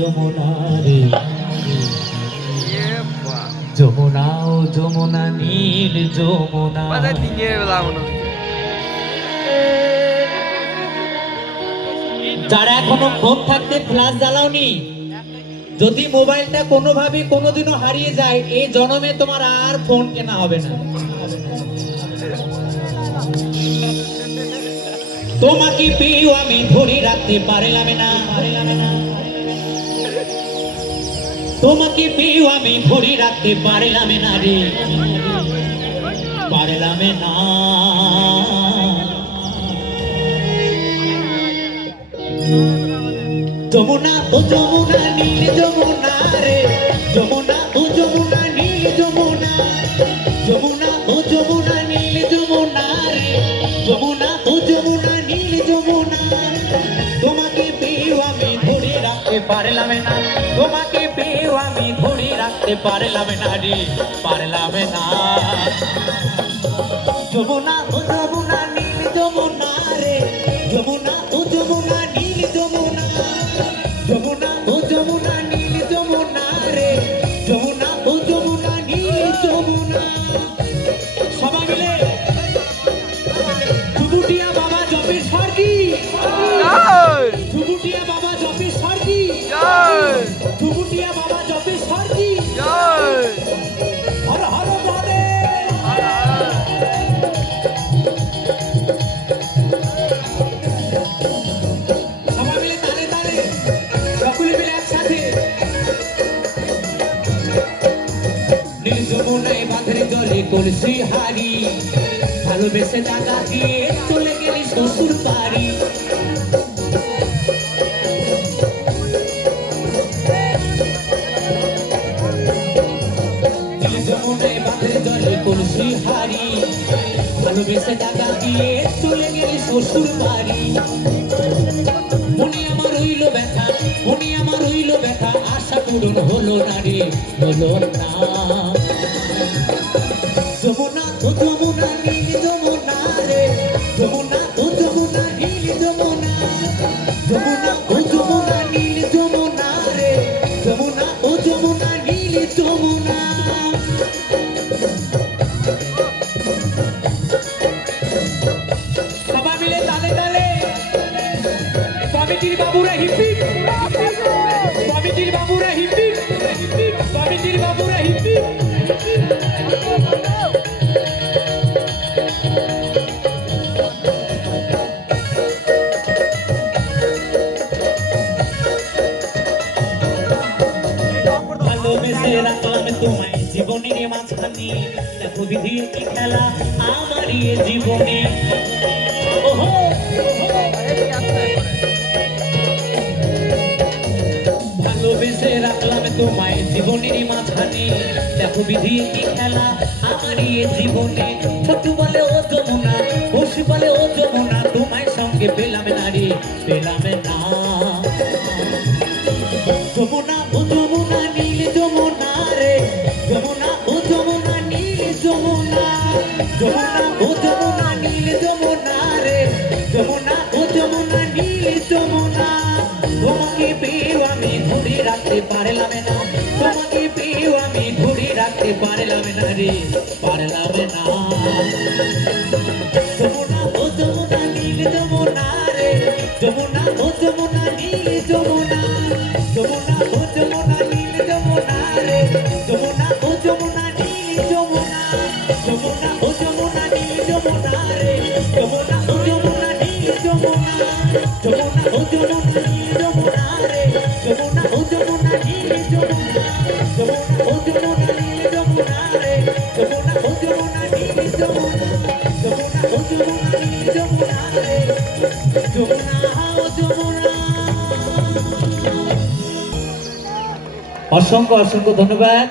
যমুনা রে যমুনা ও যমুনা নীল যমুনা যারা এখনো ফোন থাকতে ফ্ল্যাশ জ্বালাওনি, যদি মোবাইলটা কোনোভাবে কোনোদিনও হারিয়ে যায়, এই জন্মে তোমার আর ফোন কেনা হবে না। তোমাকে পেয়েও আমি ধরে রাখতে পারলাম না, তোমাকে পেয়েও আমি ধরে রাখতে পারলাম না রে, পারলাম না। যমুনা ও যমুনা নীল যমুনা রে, যমুনা ও যমুনা নীল যমুনা, যমুনা ও যমুনা নীল যমুনা রে, যমুনা ও যমুনা নীল যমুনা। তোমাকে পেয়েও আমি ধরে রাখতে পারলাম না, তোমাকে পেয়েও আমি ধরে রাখতে পারলাম না রে, পারলাম না। যমুনা ও যমুনা নীল যমুনা রে, যমুনা ও যমুনা নীল যমুনা, যমুনা ও যমুনা নীল যমুনা রে, যমুনা ও যমুনা নীল যমুনা। সবাই মিলে চুবুটিয়া বাবা জপের স্বর্গী, চুবুটিয়া বাবা জপের স্বর্গী, চুবুটিয়া বাবা জপের স্বর্গী। হর হর মহাদেব। সবাই মিলে তালে তালে সকলে মিলে একসাথে। নীল যমুনায় বাঁধের জলে কলসি হারি, ভালোবেসে টাকা দিয়ে চলে গেলি শ্বশুর বাড়ি। নীল যমুনায় বাঁধের জলে কলসি হারি, ভালোবেসে টাকা দিয়ে চলে গেলি শ্বশুর বাড়ি। মনে আমার হইল ব্যথা, মনে আমার হইল ব্যথা, আশা পূরণ হলো না রে, হলো না। যমুনা ও যমুনা নীল যমুনা রে, যমুনা ও যমুনা নীল যমুনা, যমুনা ও যমুনা নীল যমুনা রে, যমুনা ও যমুনা নীল যমুনা। সবাই মিলে তালে তালে কমিটির বাবুরা হিপি, কমিটির বাবুরা হিপি, কমিটির বাবুরা হিপি। ভালোবেসে রাখলাম তোমায় জীবনের মাঝখানে, দেখো বিধি কি খেলা আমার এই জীবনে। ওহো ভালোবেসে রাখলাম তোমায় জীবনের মাঝখানে, দেখো বিধি কি খেলা আমার এই জীবনে। ছোট বলে ও যমুনা, বসি বলে ও যমুনা, তোমায় সঙ্গে পেলাম না রে, পেলাম না। যমুনা ও যমুনা নীল যমুনা রে, যমুনা ও যমুনা নীল যমুনা, যমুনা ও যমুনা নীল যমুনা রে, যমুনা ও যমুনা নীল যমুনা। তোমাকে পেয়েও আমি ধরে রাখতে পারলাম না, তোমাকে পেয়েও আমি ধরে রাখতে পারলাম না রে, পারলাম না। যমুনা ও যমুনা নীল যমুনা রে, যমুনা ও যমুনা নীল যমুনা, যমুনা ও যমুনা নীল যমুনা রে, যমুনা ও যমুনা নীল যমুনা, যমুনা ও যমুনা নীল যমুনা রে, যমুনা ও যমুনা নীল যমুনা, যমুনা ও যমুনা নীল যমুনা রে, যমুনা ও যমুনা নীল যমুনা, যমুনা ও যমুনা নীল যমুনা রে, যমুনা ও যমুনা নীল যমুনা, যমুনা ও যমুনা নীল যমুনা রে, যমুনা ও যমুনা। অসংখ্য অসংখ্য ধন্যবাদ।